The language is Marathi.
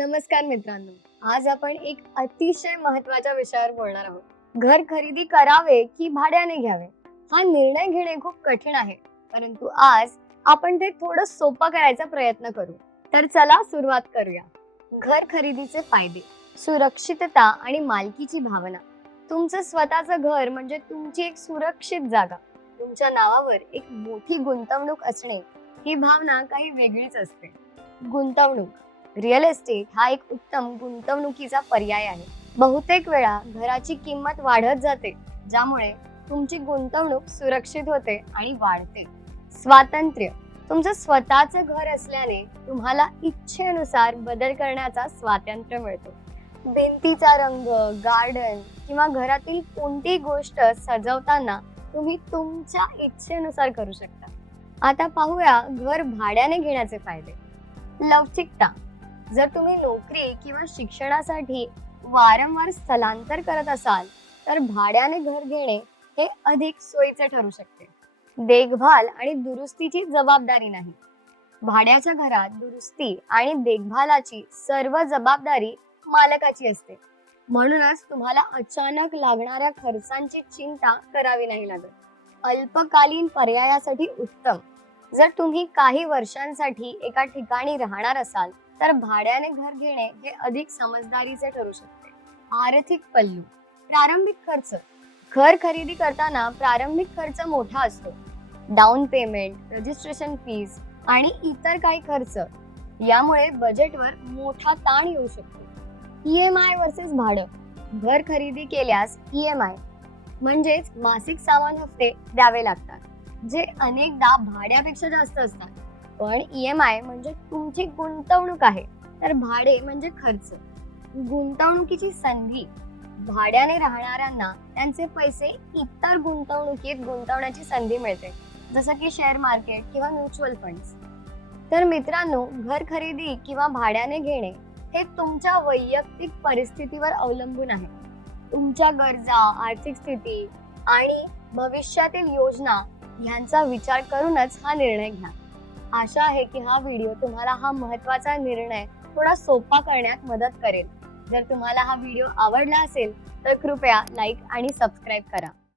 नमस्कार मित्रांनो. आज आपण एक अतिशय महत्त्वाच्या विषयावर बोलणार आहोत. घर खरेदी करावे की भाड्याने घ्यावे? हा निर्णय घेणे खूप कठीण आहे. परंतु आज आपण ते थोडं सोपं करायचा प्रयत्न करू. तर चला सुरुवात करूया. घर खरेदीचे फायदे सुरक्षितता आणि मालकीची भावना. तुमचं स्वतःचं घर म्हणजे तुमची एक सुरक्षित जागा. तुमच्या नावावर एक मोठी गुंतवणूक असणे ही भावना काही वेगळीच असते. गुंतवणूक रिअल एस्टेट हा एक उत्तम गुंतवणुकीचा पर्याय आहे. बहुतेक वेळा घराची किंमत वाढत जाते ज्यामुळे तुमची गुंतवणूक सुरक्षित होते आणि वाढते. स्वातंत्र्य. तुमचं स्वतःचं घर असल्याने तुम्हाला इच्छेनुसार बदल करण्याचा स्वातंत्र्य मिळतो. भिंतीचा रंग गार्डन किंवा घरातील कोणती गोष्ट सजवताना तुम्ही तुमच्या इच्छेनुसार करू शकता. आता पाहूया घर भाड्याने घेण्याचे फायदे. लवचिकता. जर तुम्ही नोकरी किंवा शिक्षणासाठी वारंवार स्थलांतर करत असाल तर भाड्याने घर घेणे हे अधिक सोयीचे ठरू शकते. देखभाल आणि दुरुस्तीची जबाबदारी नाही. भाड्याच्या घरात दुरुस्ती आणि देखभालाची सर्व जबाबदारी मालकाची असते. म्हणूनच तुम्हाला अचानक लागणाऱ्या खर्चांची चिंता करावी नाही लागत. अल्पकालीन पर्यायासाठी उत्तम. जर तुम्ही काही वर्षांसाठी एका ठिकाणी राहणार असाल तर भाड्याने घर घेणे हे अधिक समजदारीचे ठरू शकते. आर्थिक पल्लू प्रारंभिक खर्च. घर खरेदी करताना प्रारंभिक खर्च मोठा असतो. डाऊन पेमेंट रजिस्ट्रेशन फीज आणि इतर काही खर्च. यामुळे बजेटवर मोठा ताण येऊ शकतो. ई एम आय वर्सेस भाडं. घर खरेदी केल्यास ई एम आय म्हणजेच मासिक सामान हप्ते द्यावे लागतात. जे अनेकदा भाड्यापेक्षा जास्त असतात. पण ई एम आय म्हणजे तुमची गुंतवणूक आहे. तर भाडे म्हणजे खर्च. गुंतवणुकीची संधी. भाड्याने राहणाऱ्यांना त्यांचे पैसे इतर गुंतवणुकीत गुंतवण्याची संधी मिळते. जसं की शेअर मार्केट किंवा म्युच्युअल फंड्स तर मित्रांनो घर खरेदी किंवा भाड्याने घेणे हे तुमच्या वैयक्तिक परिस्थितीवर अवलंबून आहे. तुमच्या गरजा आर्थिक स्थिती आणि भविष्यातील योजना यांचा विचार करूनच हा निर्णय घ्या. आशा आहे की हा व्हिडिओ तुम्हाला हा महत्त्वाचा निर्णय थोडा सोपा करण्यात मदत करेल. जर तुम्हाला हा व्हिडिओ आवडला असेल तर कृपया लाईक आणि सबस्क्राईब करा.